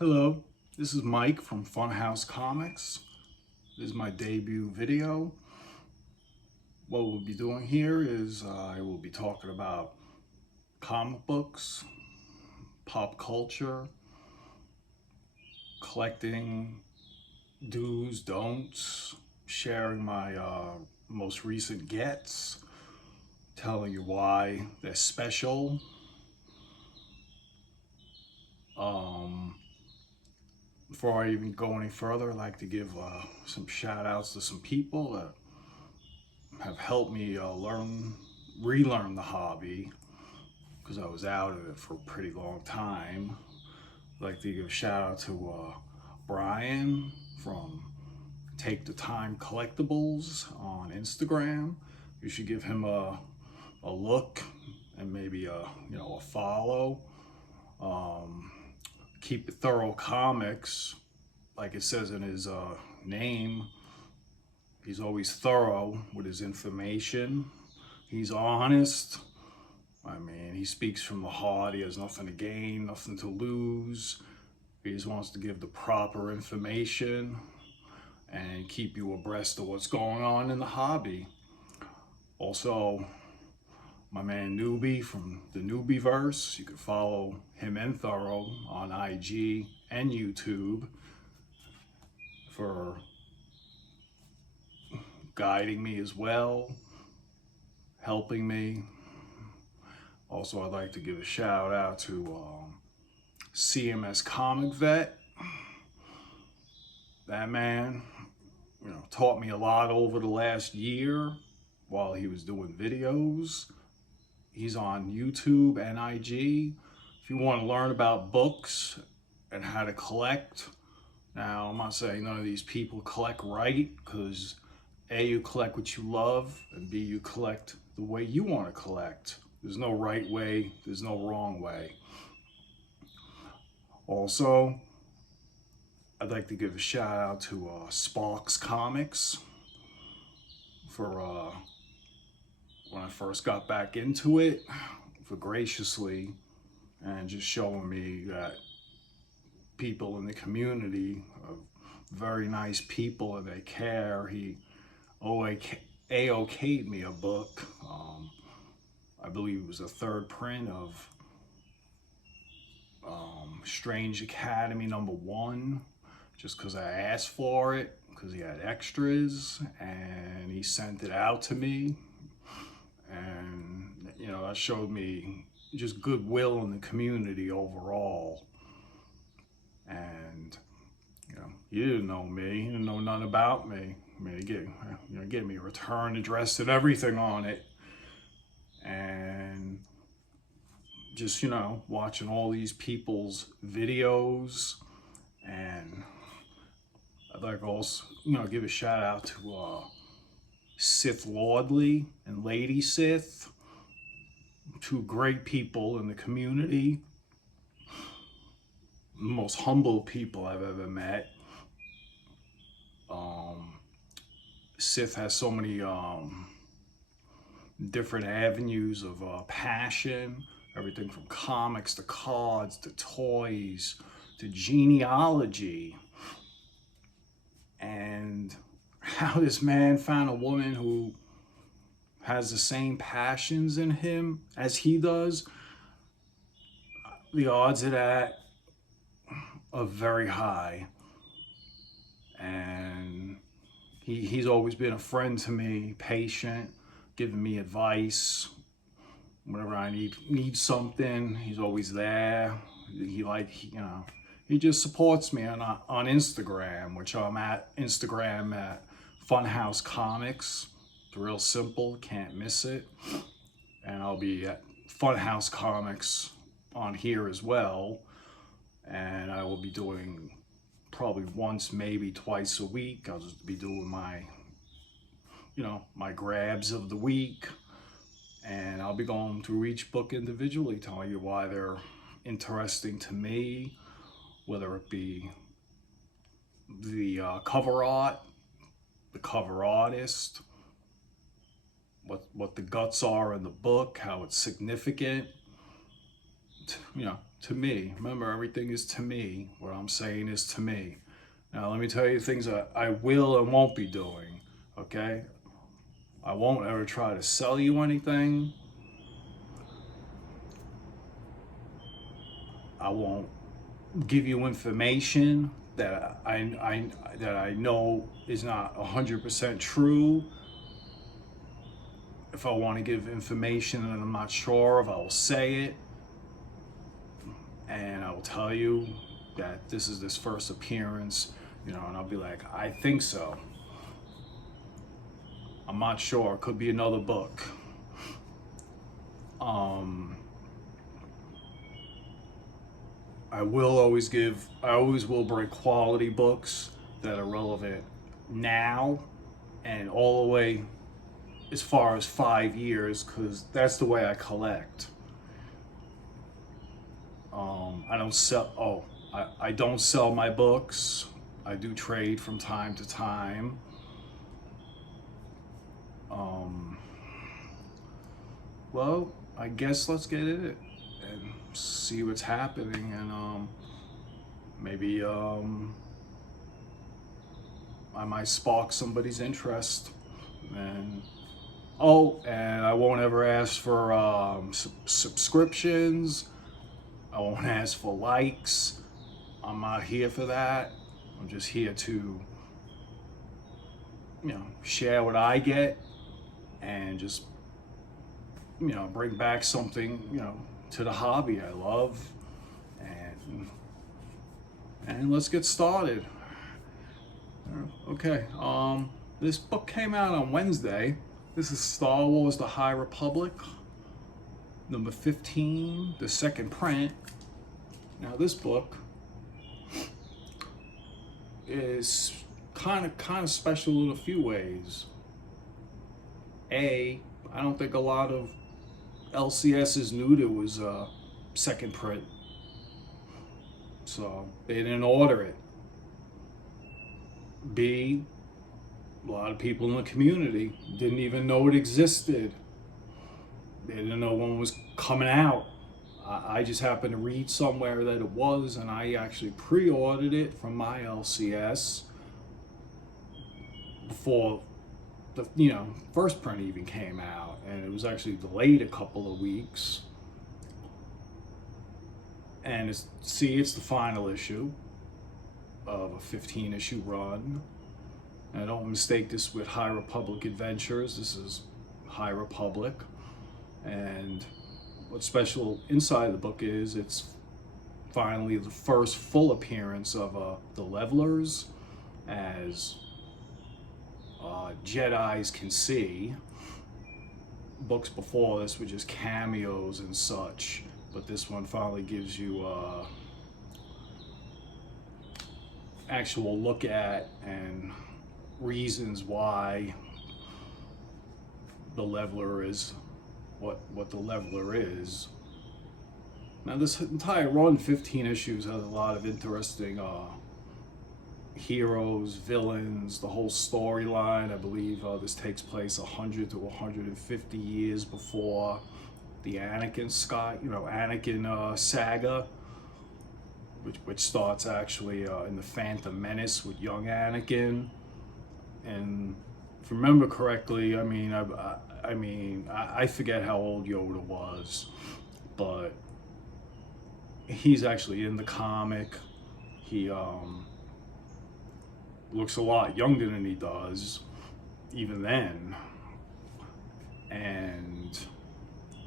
Hello, this is Mike from Funhouse Comics. This is my debut video. What we'll be doing here is I will be talking about comic books, pop culture, collecting do's, don'ts, sharing my most recent gets, telling you why they're special. Before I even go any further, I'd like to give some shout outs to some people that have helped me relearn the hobby, because I was out of it for a pretty long time. I'd like to give a shout out to Brian from Take the Time Collectibles on Instagram. You should give him a look and maybe a follow. Keep It Thorough Comics, like it says in his name. He's always thorough with his information. He's honest. I mean, he speaks from the heart. He has nothing to gain, nothing to lose. He just wants to give the proper information and keep you abreast of what's going on in the hobby. Also, my man Newbie from the Newbieverse. You can follow him and Thorough on IG and YouTube for guiding me as well, helping me. Also, I'd like to give a shout out to CMS Comic Vet. That man, taught me a lot over the last year while he was doing videos. He's on YouTube and IG. If you want to learn about books and how to collect, now I'm not saying none of these people collect right, because A, you collect what you love, and B, you collect the way you want to collect. There's no right way, there's no wrong way. Also, I'd like to give a shout out to Sparks Comics for when I first got back into it, for graciously and just showing me that people in the community are very nice people and they care. He AOK'd me a book. I believe it was a third print of Strange Academy #1, just because I asked for it, because he had extras, and he sent it out to me. And that showed me just goodwill in the community overall. And he didn't know me, he didn't know nothing about me. I mean, he gave me a return address and everything on it. And just watching all these people's videos. And I'd like to also give a shout out to Sith Lordly and Lady Sith, two great people in the community, most humble people I've ever met. Sith has so many different avenues of passion, everything from comics to cards to toys to genealogy. And how this man found a woman who has the same passions in him as he does, the odds of that are very high. And he's always been a friend to me, patient, giving me advice. Whenever I need something, he's always there. He just supports me on Instagram, which I'm at Instagram at Funhouse Comics. It's real simple, can't miss it. And I'll be at Funhouse Comics on here as well. And I will be doing probably once, maybe twice a week. I'll just be doing my grabs of the week. And I'll be going through each book individually, telling you why they're interesting to me, whether it be the cover art, the cover artist, what the guts are in the book, how it's significant, To me. Remember, everything is to me. What I'm saying is to me. Now, let me tell you things I will and won't be doing, okay? I won't ever try to sell you anything. I won't give you information that I know is not 100% true. If I want to give information and I'm not sure of, I will say it. And I will tell you that this is this first appearance, and I'll be like, I think so. I'm not sure. It could be another book. I always will bring quality books that are relevant now and all the way as far as 5 years, because that's the way I collect. I don't sell. I don't sell my books. I do trade from time to time. Well, I guess let's get in it and see what's happening, and maybe I might spark somebody's interest. And and I won't ever ask for subscriptions. I won't ask for likes. I'm not here for that. I'm just here to, share what I get and just, bring back something, to the hobby I love. And let's get started. Okay. This book came out on Wednesday. This is Star Wars: The High Republic, number 15, the second print. Now this book is kind of special in a few ways. I don't think a lot of LCSs knew there was a second print, so they didn't order it. B, a lot of people in the community didn't even know it existed. They didn't know when it was coming out. I just happened to read somewhere that it was, and I actually pre-ordered it from my LCS before the first print even came out, and it was actually delayed a couple of weeks. And it's the final issue of a 15-issue run. And don't mistake this with High Republic Adventures. This is High Republic. And what's special inside the book is it's finally the first full appearance of the Levelers as Jedis can see. Books before this were just cameos and such, but this one finally gives you actual look at and reasons why the Leveler is what the Leveler is. Now this entire run, 15 issues, has a lot of interesting heroes, villains, the whole storyline. I believe this takes place 100 to 150 years before the Anakin saga, which starts actually in the Phantom Menace with young Anakin. And if I remember correctly, I forget how old Yoda was, but he's actually in the comic. He looks a lot younger than he does even then, and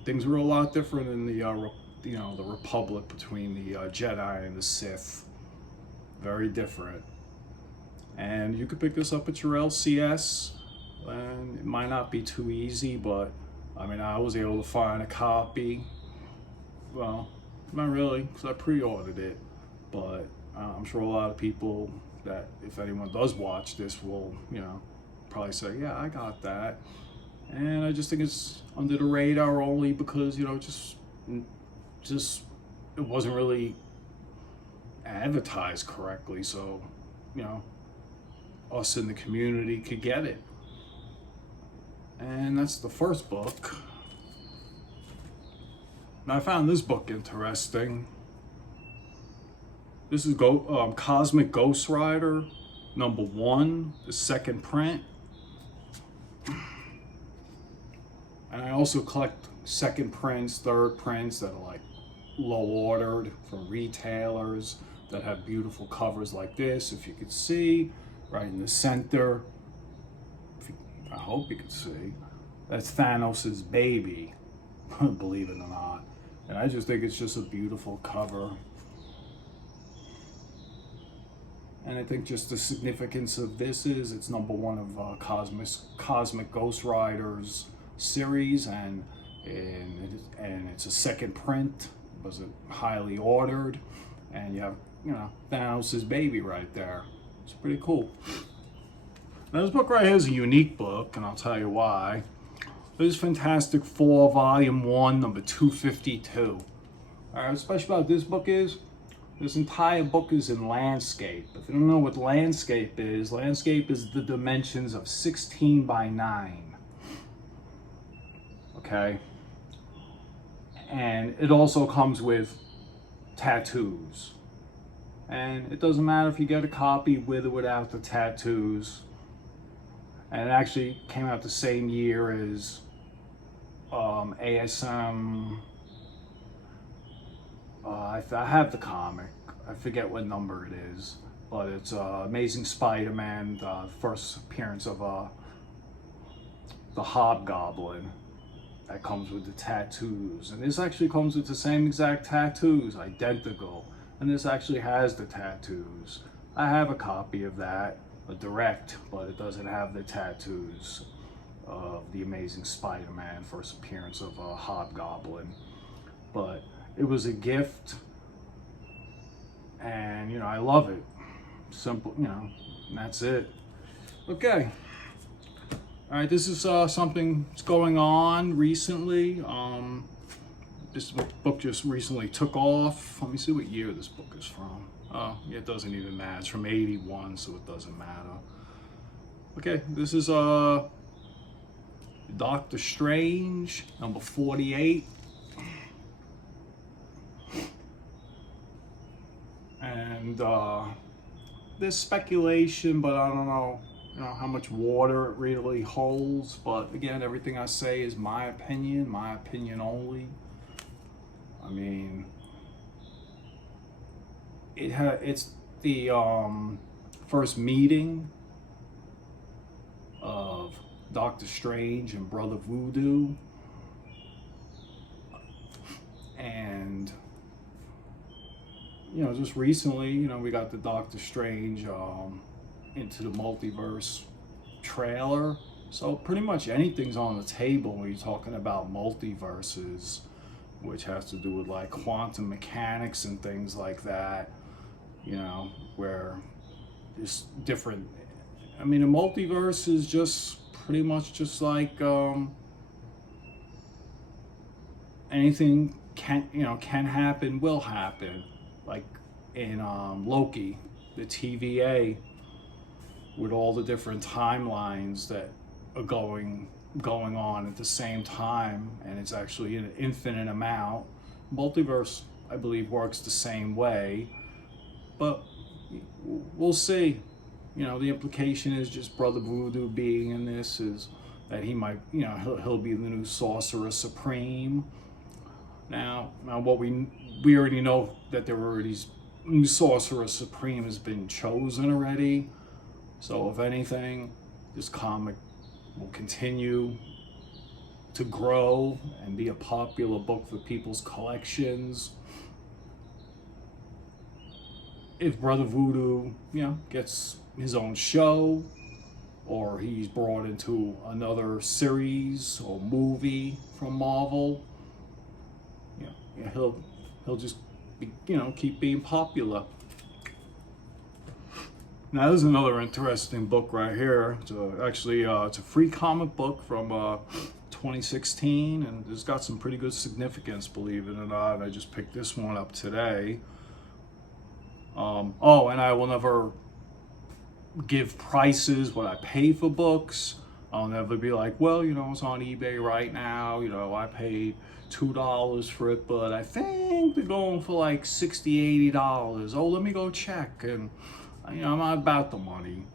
things were a lot different in the the Republic between the Jedi and the Sith. Very different. And you could pick this up at your LCS, and it might not be too easy, but I was able to find a copy. Well, not really, because I pre-ordered it, but I'm sure a lot of people that, if anyone does watch this, will probably say, yeah, I got that. And I just think it's under the radar only because just it wasn't really advertised correctly, so us in the community could get it. And that's the first book. Now I found this book interesting. This is Cosmic Ghost Rider #1, the second print. And I also collect second prints, third prints that are like low ordered from retailers that have beautiful covers like this. If you could see right in the center, I hope you could see, that's Thanos' baby, believe it or not. And I just think it's just a beautiful cover. And I think just the significance of this is it's #1 of Cosmic Ghost Riders series, and it's a second print. It was highly ordered, and you have Thanos' baby right there. It's pretty cool. Now this book right here is a unique book, and I'll tell you why. This is Fantastic Four Volume 1, number 252. Alright, what's special about this book is this entire book is in landscape. If you don't know what landscape is the dimensions of 16 by 9. Okay? And it also comes with tattoos. And it doesn't matter if you get a copy with or without the tattoos. And it actually came out the same year as ASM. I have the comic. I forget what number it is, but it's Amazing Spider-Man, the first appearance of the Hobgoblin. That comes with the tattoos, and this actually comes with the same exact tattoos, identical. And this actually has the tattoos. I have a copy of that, a direct, but it doesn't have the tattoos of the Amazing Spider-Man first appearance of a Hobgoblin. But it was a gift, and I love it. Simple, and that's it. Okay. All right, this is something that's going on recently. This book just recently took off. Let me see what year this book is from. Oh, yeah, it doesn't even matter. It's from '81, so it doesn't matter. Okay, this is Doctor Strange, number 48. And there's speculation, but I don't know, how much water it really holds. But again, everything I say is my opinion only. I mean, it's the first meeting of Doctor Strange and Brother Voodoo, and just recently, we got the Doctor Strange Into the Multiverse trailer. So pretty much anything's on the table when you're talking about multiverses, which has to do with like quantum mechanics and things like that, where there's different. I mean, a multiverse is just pretty much just like anything can happen, will happen. Like in Loki, the TVA, with all the different timelines that are going on at the same time, and it's actually an infinite amount. Multiverse, I believe, works the same way, but we'll see. The implication is just Brother Voodoo being in this is that he might, he'll be the new Sorcerer Supreme. Now what we already know that there were these new Sorcerer Supreme has been chosen already. So if anything, this comic will continue to grow and be a popular book for people's collections. If Brother Voodoo, gets his own show, or he's brought into another series or movie from Marvel, he'll just be, keep being popular. Now there's another interesting book right here. It's a free comic book from 2016, and it's got some pretty good significance, believe it or not. I just picked this one up today. And I will never give prices what I pay for books. I'll never be like, well, you know, it's on eBay right now. You know, I paid $2 for it, but I think they're going for like $60, $80. Oh, let me go check. And, you know, I'm not about the money.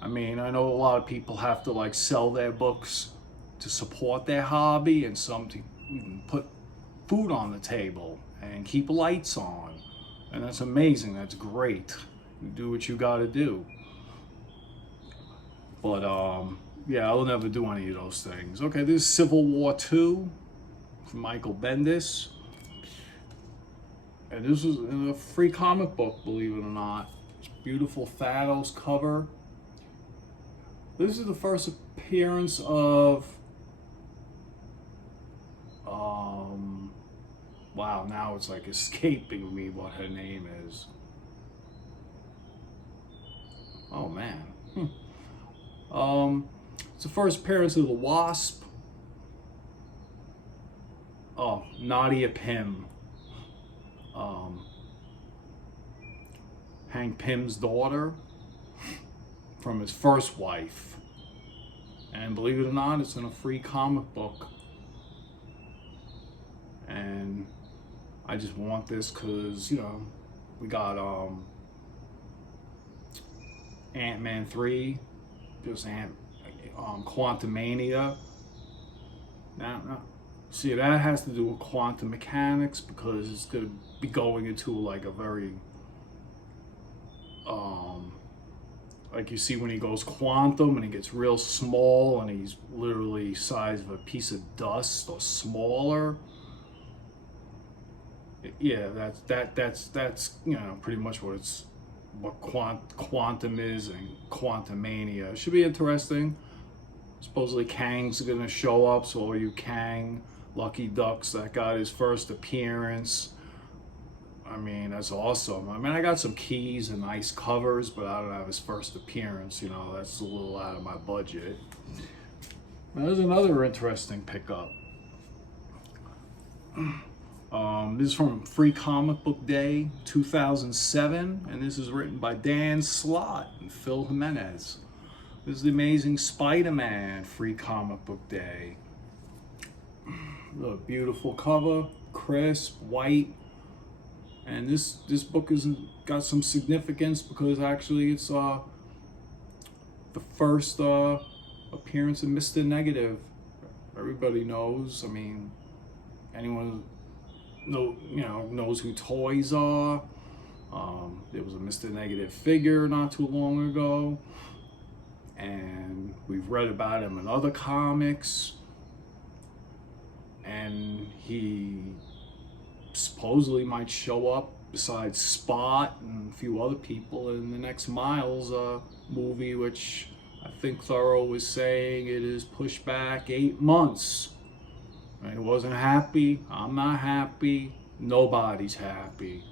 I mean, I know a lot of people have to like sell their books to support their hobby, and some to even put food on the table and keep lights on. And that's amazing. That's great. You do what you got to do. But yeah, I'll never do any of those things. Okay, this is Civil War II from Michael Bendis. And this is a free comic book, believe it or not. It's beautiful Thanos cover. This is the first appearance of wow, now it's like escaping me what her name is. Oh man. It's the first appearance of the Wasp. Oh, Nadia Pym. Hank Pym's daughter from his first wife. And believe it or not, it's in a free comic book. And I just want this because, you know, we got Ant-Man 3, just Quantumania. Now, see, that has to do with quantum mechanics because it's going to be going into like a very, like you see when he goes quantum and he gets real small and he's literally size of a piece of dust or smaller. Yeah, that's you know pretty much what quantum is and Quantumania. It should be interesting. Supposedly Kang's gonna show up, so all you Kang lucky ducks that got his first appearance, I mean, that's awesome. I mean, I got some keys and nice covers, but I don't have his first appearance. You know, that's a little out of my budget. Now, there's another interesting pickup. This is from Free Comic Book Day 2007, and this is written by Dan Slott and Phil Jimenez. This is the Amazing Spider-Man Free Comic Book Day. A beautiful cover, crisp, white, and this book has got some significance because actually it's the first appearance of Mr. Negative. Everybody knows. I mean, anyone knows who toys are. There was a Mr. Negative figure not too long ago, and we've read about him in other comics, and he supposedly might show up besides Spot and a few other people in the next Miles movie, which I think Thorough was saying it is pushed back 8 months. I wasn't happy. I'm not happy. Nobody's happy.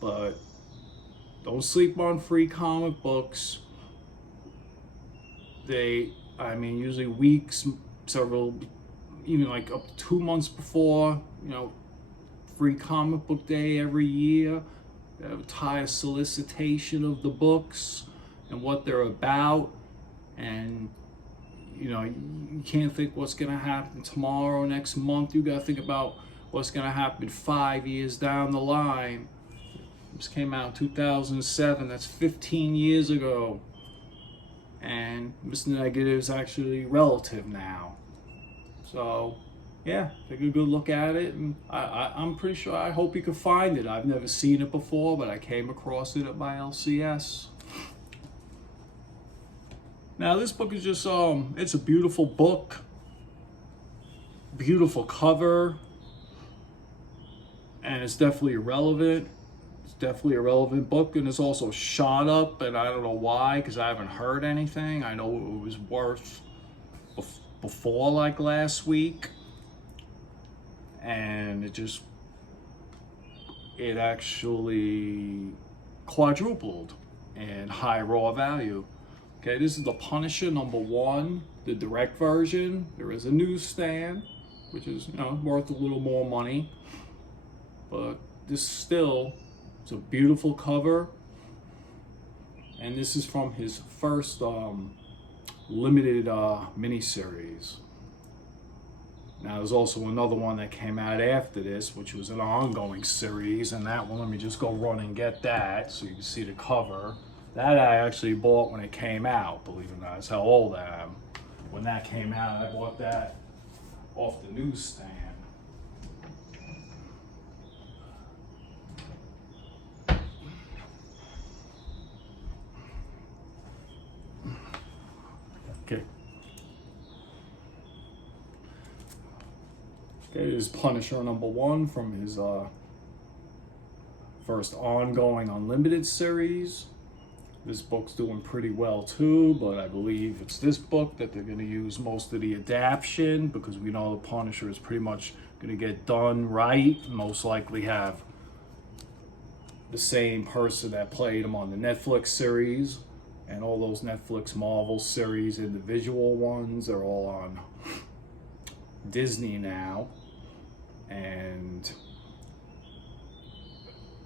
But don't sleep on free comic books. Usually weeks, several, even like up to 2 months before, Free Comic Book Day every year. They have a entire solicitation of the books and what they're about. And you can't think what's going to happen tomorrow, next month. You got to think about what's going to happen 5 years down the line. This came out in 2007. That's 15 years ago. And Mr. Negative is actually relative now. So, yeah, take a good look at it. And I'm pretty sure, I hope you can find it. I've never seen it before, but I came across it at my LCS. Now this book is just, it's a beautiful book, beautiful cover, and it's definitely relevant. It's definitely a relevant book, and it's also shot up, and I don't know why, because I haven't heard anything. I know it was worth before like last week, and it actually quadrupled in high raw value. Okay, this is The Punisher #1, the direct version. There is a newsstand, which is worth a little more money, but this still is a beautiful cover. And this is from his first limited miniseries. Now there's also another one that came out after this, which was an ongoing series, and that one, let me just go run and get that so you can see the cover. That I actually bought when it came out, believe it or not. That's how old I am. When that came out, I bought that off the newsstand. Okay. Okay, this is Punisher #1 from his first ongoing Unlimited series. This book's doing pretty well too, but I believe it's this book that they're going to use most of the adaptation, because we know the Punisher is pretty much going to get done right. Most likely have the same person that played him on the Netflix series, and all those Netflix Marvel series, individual ones, are all on Disney now. And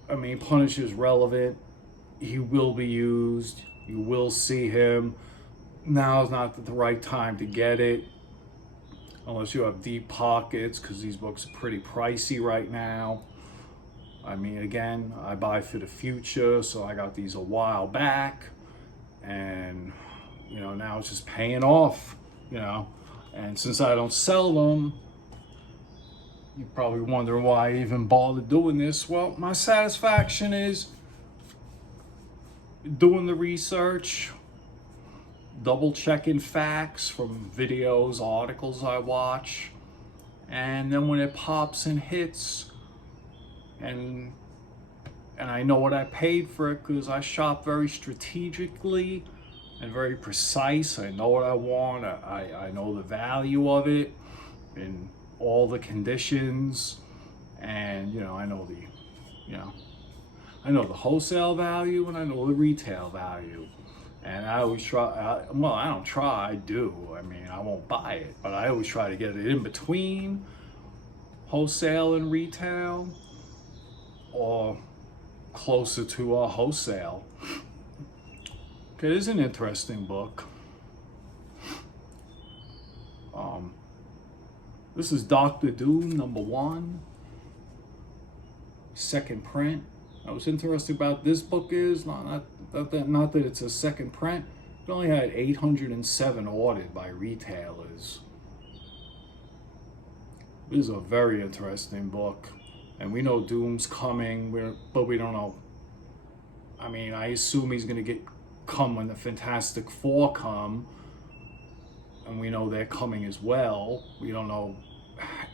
I mean, Punisher's relevant. He will be used. You will see him. Now is not the right time to get it, unless you have deep pockets, because these books are pretty pricey right now. I mean, again, I buy for the future, so I got these a while back, and you know, now it's just paying off, you know. And since I don't sell them, you're probably wondering why I even bothered doing this. Well, my satisfaction is doing the research, double checking facts from videos, articles I watch, and then when it pops and hits, and I know what I paid for it, because I shop very strategically and very precise. I know what I want. I know the value of it in all the conditions, and you know, I know the, you know, I know the wholesale value and I know the retail value. And I always try, well, I don't try, I do. I mean, I won't buy it, but I always try to get it in between wholesale and retail, or closer to a wholesale. Okay, this is an interesting book. This is Doctor Doom #1, second print. What's interesting about this book is not that it's a second print. It only had 807 ordered by retailers. This is a very interesting book, and we know Doom's coming, but we don't know. I mean, I assume he's going to come when the Fantastic Four come, and we know they're coming as well. We don't know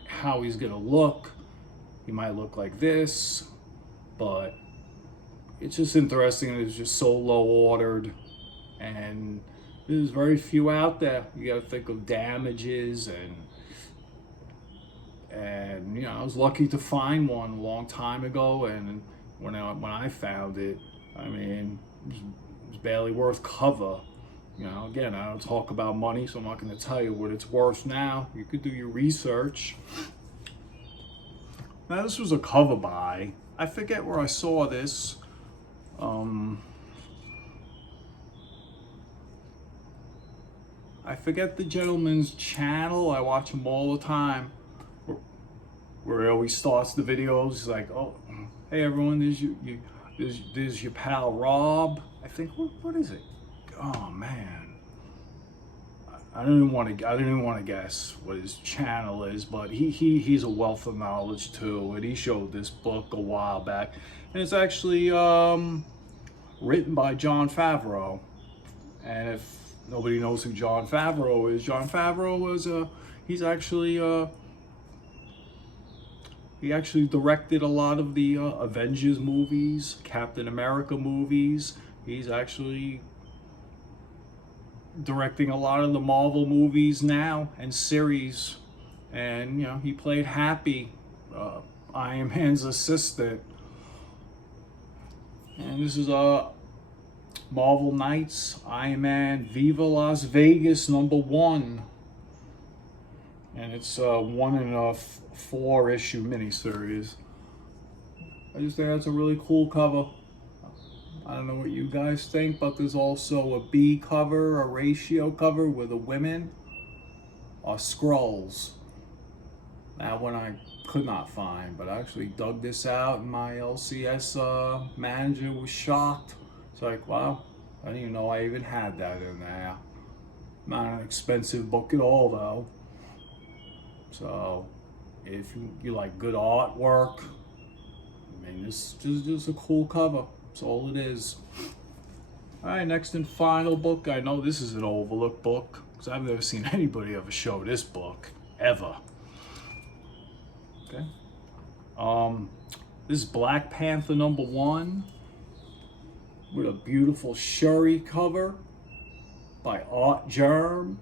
how he's going to look. He might look like this, but it's just interesting that it's just so low ordered, and there's very few out there. You got to think of damages, and you know, I was lucky to find one a long time ago, and when I found it, I mean, it was barely worth cover. You know, again, I don't talk about money, so I'm not going to tell you what it's worth now. You could do your research. Now, this was a cover buy. I forget where I saw this. I forget the gentleman's channel. I watch him all the time, where he always starts the videos. He's like, "Oh, hey everyone, there's your pal Rob." I think what is it? Oh man, I don't even want to guess what his channel is, but he's a wealth of knowledge too, and he showed this book a while back, and it's actually written by Jon Favreau. And if nobody knows who Jon Favreau is, Jon Favreau was he actually directed a lot of the Avengers movies, Captain America movies. He's actually directing a lot of the Marvel movies now and series. And you know, he played Happy, Iron Man's assistant. And this is Marvel Knights, Iron Man, Viva Las Vegas #1. And it's 1 in a 4-issue miniseries. I just think that's a really cool cover. I don't know what you guys think, but there's also a B cover, a ratio cover where the women are Skrulls. That one I could not find, but I actually dug this out, and my LCS manager was shocked. It's like, wow, I didn't even know I even had that in there. Not an expensive book at all, though. So, if you like good artwork, I mean, this is just a cool cover. That's all it is. All right, next and final book. I know this is an overlooked book because I've never seen anybody ever show this book, ever. Okay. This is Black Panther #1 with a beautiful Shuri cover by Artgerm,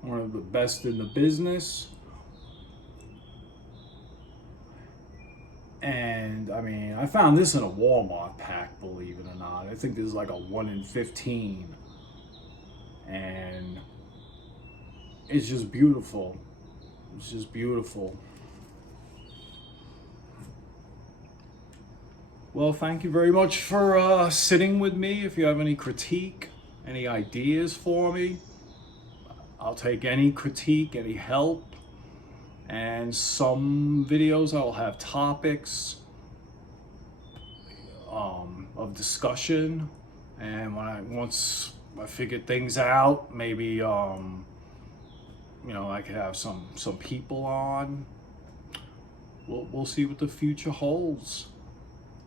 one of the best in the business. And I mean, I found this in a Walmart pack, believe it or not. I think this is like a 1 in 15. And it's just beautiful. It's just beautiful. Well, thank you very much for sitting with me. If you have any critique, any ideas for me, I'll take any critique, any help. And some videos I'll have topics of discussion. And once I figure things out, maybe you know, I could have some people on. We'll see what the future holds.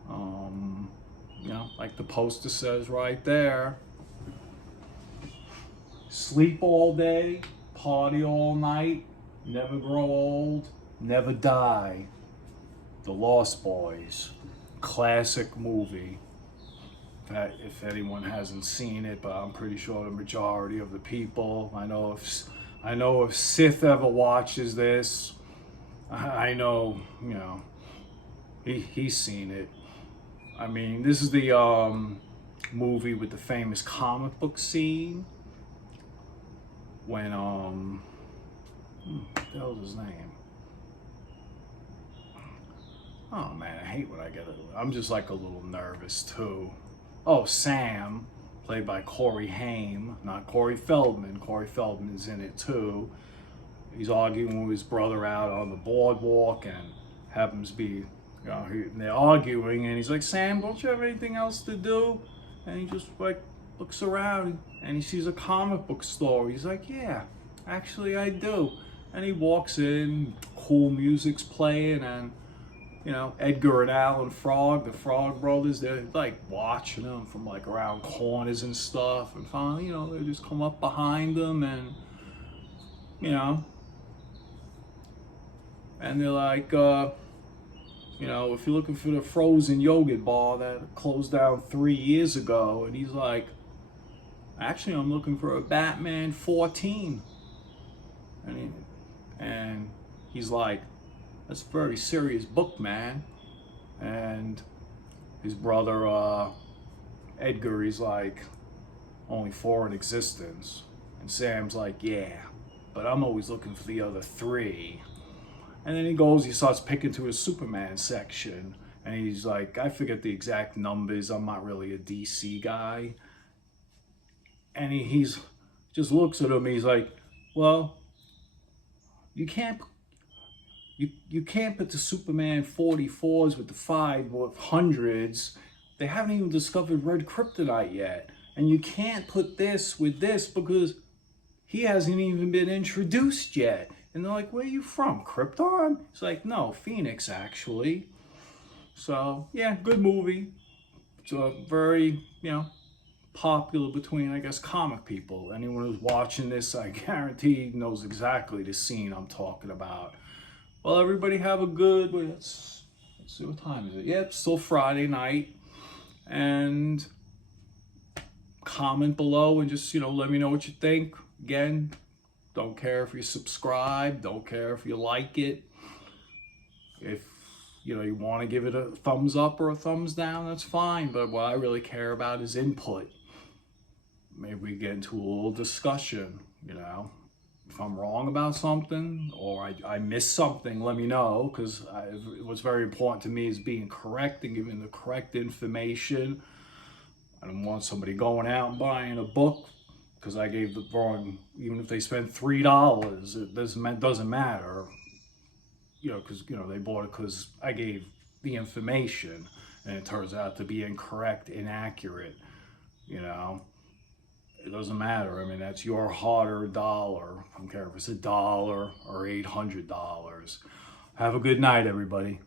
You know, like the poster says right there, sleep all day, party all night, never grow old, never die. The Lost Boys, classic movie. If anyone hasn't seen it, but I'm pretty sure the majority of the people. I know if Sith ever watches this, I know, you know, he's seen it. I mean, this is the movie with the famous comic book scene when what the hell's his name? Oh man, I hate when I get it. I'm just like a little nervous too. Oh, Sam, played by Corey Haim, not Corey Feldman. Corey Feldman's in it too. He's arguing with his brother out on the boardwalk, and happens to be, you know, they're arguing, and he's like, Sam, don't you have anything else to do? And he just like looks around, and he sees a comic book store. He's like, yeah, actually I do. And he walks in, cool music's playing, and you know, Edgar and Allan Frog, the Frog Brothers, they're like watching them from like around corners and stuff. And finally, you know, they just come up behind them, and you know, and they're like, you know, if you're looking for the frozen yogurt bar that closed down 3 years ago, and he's like, actually, I'm looking for a Batman 14. And he's like, that's a very serious book, man. And his brother, Edgar, he's like, only 4 in existence. And Sam's like, yeah, but I'm always looking for the other 3. And then he starts picking to his Superman section. And he's like, I forget the exact numbers. I'm not really a DC guy. And he's just looks at him. He's like, well, you can't put the Superman 44s with the 500s. They haven't even discovered red kryptonite yet. And you can't put this with this because he hasn't even been introduced yet. And they're like, where are you from, Krypton? It's like, no, Phoenix, actually. So, yeah, good movie. It's a very, you know, popular between, I guess, comic people. Anyone who's watching this, I guarantee knows exactly the scene I'm talking about. Well, everybody have a good, let's see, what time is it? Yeah, it's still Friday night. And comment below and just, you know, let me know what you think. Again, don't care if you subscribe, don't care if you like it. If, you know, you want to give it a thumbs up or a thumbs down, that's fine. But what I really care about is input. Maybe we get into a little discussion, you know. If I'm wrong about something or I missed something, let me know, because what's very important to me is being correct and giving the correct information. I don't want somebody going out and buying a book because I gave the wrong, even if they spent $3, it doesn't matter, because they bought it because I gave the information and it turns out to be incorrect, inaccurate. You know, it doesn't matter. I mean, that's your hard-earned dollar. I don't care if it's $1 or $800. Have a good night, everybody.